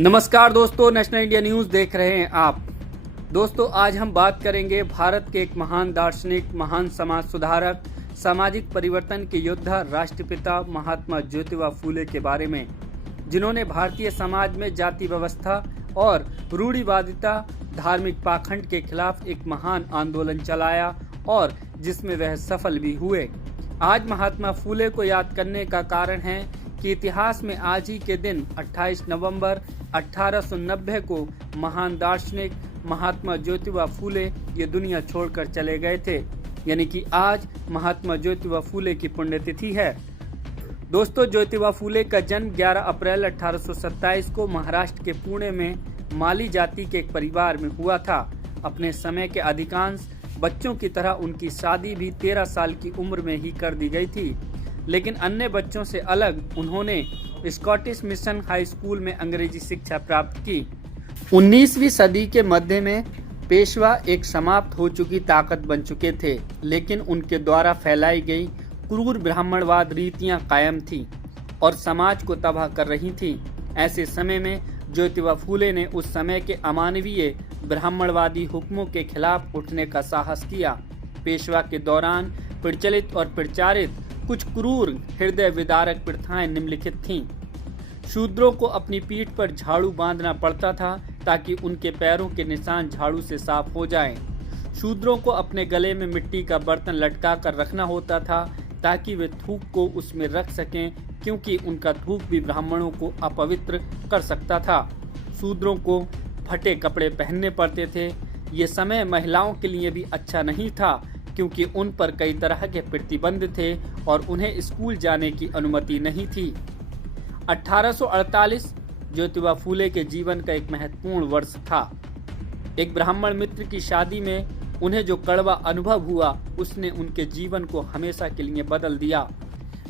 नमस्कार दोस्तों, national India news देख रहे हैं आप। दोस्तों, आज हम बात करेंगे भारत के एक महान दार्शनिक, महान समाज सुधारक, सामाजिक परिवर्तन के योद्धा, राष्ट्रपिता महात्मा ज्योतिबा फूले के बारे में, जिन्होंने भारतीय समाज में जाति व्यवस्था और रूढ़िवादिता, धार्मिक पाखंड के खिलाफ एक महान आंदोलन चलाया और जिसमें वह सफल भी हुए। आज महात्मा फूले को याद करने का कारण है कि इतिहास में आज ही के दिन 28 नवंबर 1890 को महान दार्शनिक महात्मा ज्योतिबा फूले ये दुनिया छोड़कर चले गए थे। यानी कि आज महात्मा ज्योतिबा फूले की पुण्यतिथि है। दोस्तों, ज्योतिबा फूले का जन्म 11 अप्रैल 1827 को महाराष्ट्र के पुणे में माली जाति के एक परिवार में हुआ था। अपने समय के अधिकांश बच्चों की तरह उनकी शादी भी 13 साल की उम्र में ही कर दी गई थी, लेकिन अन्य बच्चों से अलग उन्होंने स्कॉटिश मिशन हाई स्कूल में अंग्रेजी शिक्षा प्राप्त की। 19वीं सदी के मध्य में पेशवा एक समाप्त हो चुकी ताकत बन चुके थे, लेकिन उनके द्वारा फैलाई गई क्रूर ब्राह्मणवाद रीतियां कायम थी और समाज को तबाह कर रही थी। ऐसे समय में ज्योतिबा फूले ने उस समय के अमानवीय ब्राह्मणवादी हुक्मों के खिलाफ उठने का साहस किया। पेशवा के दौरान प्रचलित और प्रचारित कुछ क्रूर हृदय विदारक प्रथाएं निम्नलिखित थीं। शूद्रों को अपनी पीठ पर झाड़ू बांधना पड़ता था ताकि उनके पैरों के निशान झाड़ू से साफ हो जाएं। शूद्रों को अपने गले में मिट्टी का बर्तन लटका कर रखना होता था ताकि वे थूक को उसमें रख सकें, क्योंकि उनका थूक भी ब्राह्मणों को अपवित्र कर सकता था। शूद्रों को फटे कपड़े पहनने पड़ते थे। ये समय महिलाओं के लिए भी अच्छा नहीं था, क्योंकि उन पर कई तरह के प्रतिबंध थे और उन्हें स्कूल जाने की अनुमति नहीं थी। 1848 ज्योतिबा फूले के जीवन का एक महत्वपूर्ण वर्ष था। एक ब्राह्मण मित्र की शादी में उन्हें जो कड़वा अनुभव हुआ, उसने उनके जीवन को हमेशा के लिए बदल दिया।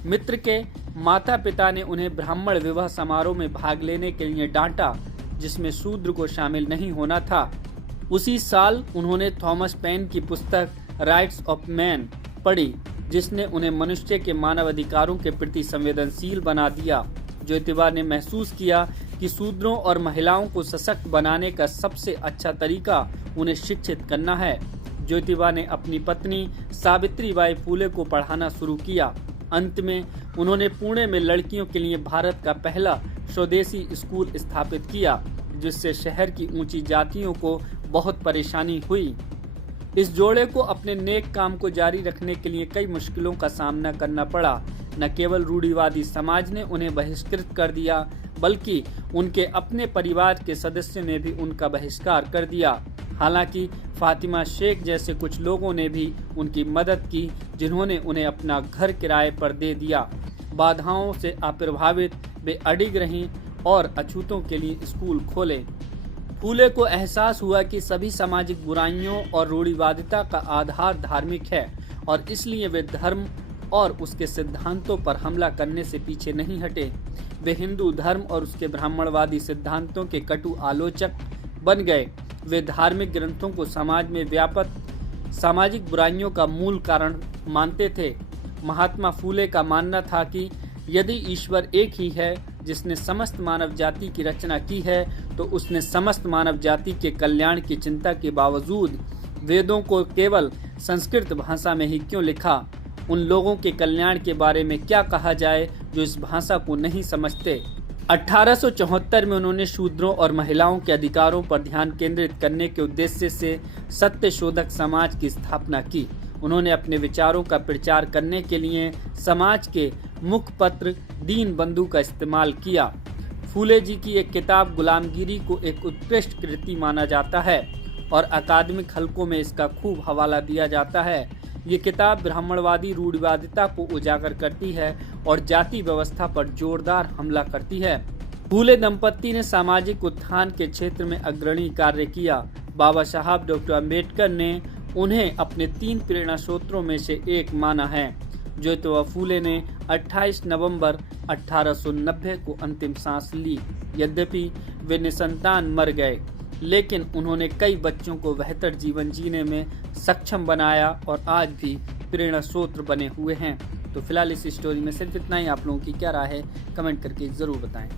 मित्र के माता पिता ने उन्हें ब्राह्मण विवाह समारोह में भाग लेने के लिए डांटा, जिसमें शूद्र को शामिल नहीं होना था। उसी साल उन्होंने थॉमस पेन की पुस्तक राइट्स ऑफ मैन पढ़ी, जिसने उन्हें मनुष्य के मानव अधिकारों के प्रति संवेदनशील बना दिया। ज्योतिबा ने महसूस किया कि शूद्रों और महिलाओं को सशक्त बनाने का सबसे अच्छा तरीका उन्हें शिक्षित करना है। ज्योतिबा ने अपनी पत्नी सावित्रीबाई फूले को पढ़ाना शुरू किया। अंत में उन्होंने पुणे में लड़कियों के लिए भारत का पहला स्वदेशी स्कूल स्थापित किया, जिससे शहर की ऊंची जातियों को बहुत परेशानी हुई। इस जोड़े को अपने नेक काम को जारी रखने के लिए कई मुश्किलों का सामना करना पड़ा। न केवल रूढ़िवादी समाज ने उन्हें बहिष्कृत कर दिया, बल्कि उनके अपने परिवार के सदस्यों ने भी उनका बहिष्कार कर दिया। हालांकि फातिमा शेख जैसे कुछ लोगों ने भी उनकी मदद की, जिन्होंने उन्हें अपना घर किराए पर दे दिया। बाधाओं से अप्रभावित वे अडिग रहीं और अछूतों के लिए स्कूल खोले। फूले को एहसास हुआ कि सभी सामाजिक बुराइयों और रूढ़िवादिता का आधार धार्मिक है और इसलिए वे धर्म और उसके सिद्धांतों पर हमला करने से पीछे नहीं हटे। वे हिंदू धर्म और उसके ब्राह्मणवादी सिद्धांतों के कटु आलोचक बन गए। वे धार्मिक ग्रंथों को समाज में व्याप्त सामाजिक बुराइयों का मूल कारण मानते थे। महात्मा फूले का मानना था कि यदि ईश्वर एक ही है जिसने समस्त मानव जाति की रचना की है, तो उसने समस्त मानव जाति के कल्याण की चिंता के बावजूद वेदों को केवल संस्कृत भाषा में ही क्यों लिखा। उन लोगों के कल्याण के बारे में क्या कहा जाए जो इस भाषा को नहीं समझते। 1874 में उन्होंने शूद्रों और महिलाओं के अधिकारों पर ध्यान केंद्रित करने के उद्देश्य से सत्य शोधक समाज की स्थापना की। उन्होंने अपने विचारों का प्रचार करने के लिए समाज के मुखपत्र दीन बंधु का इस्तेमाल किया। फूले जी की एक किताब गुलामगिरी को एक उत्कृष्ट कृति माना जाता है और अकादमिक हलकों में इसका खूब हवाला दिया जाता है। ये किताब ब्राह्मणवादी रूढ़िवादिता को उजागर करती है और जाति व्यवस्था पर जोरदार हमला करती है। फूले दंपत्ति ने सामाजिक उत्थान के क्षेत्र में अग्रणी कार्य किया। बाबा साहब डॉक्टर अम्बेडकर ने उन्हें अपने 3 प्रेरणा स्रोतों में से एक माना है। ज्योतिबा फूले ने 28 नवंबर 1890 को अंतिम सांस ली। यद्यपि वे निसंतान मर गए, लेकिन उन्होंने कई बच्चों को बेहतर जीवन जीने में सक्षम बनाया और आज भी प्रेरणा स्रोत बने हुए हैं। तो फिलहाल इस स्टोरी में सिर्फ इतना ही। आप लोगों की क्या राय है, कमेंट करके जरूर बताएं।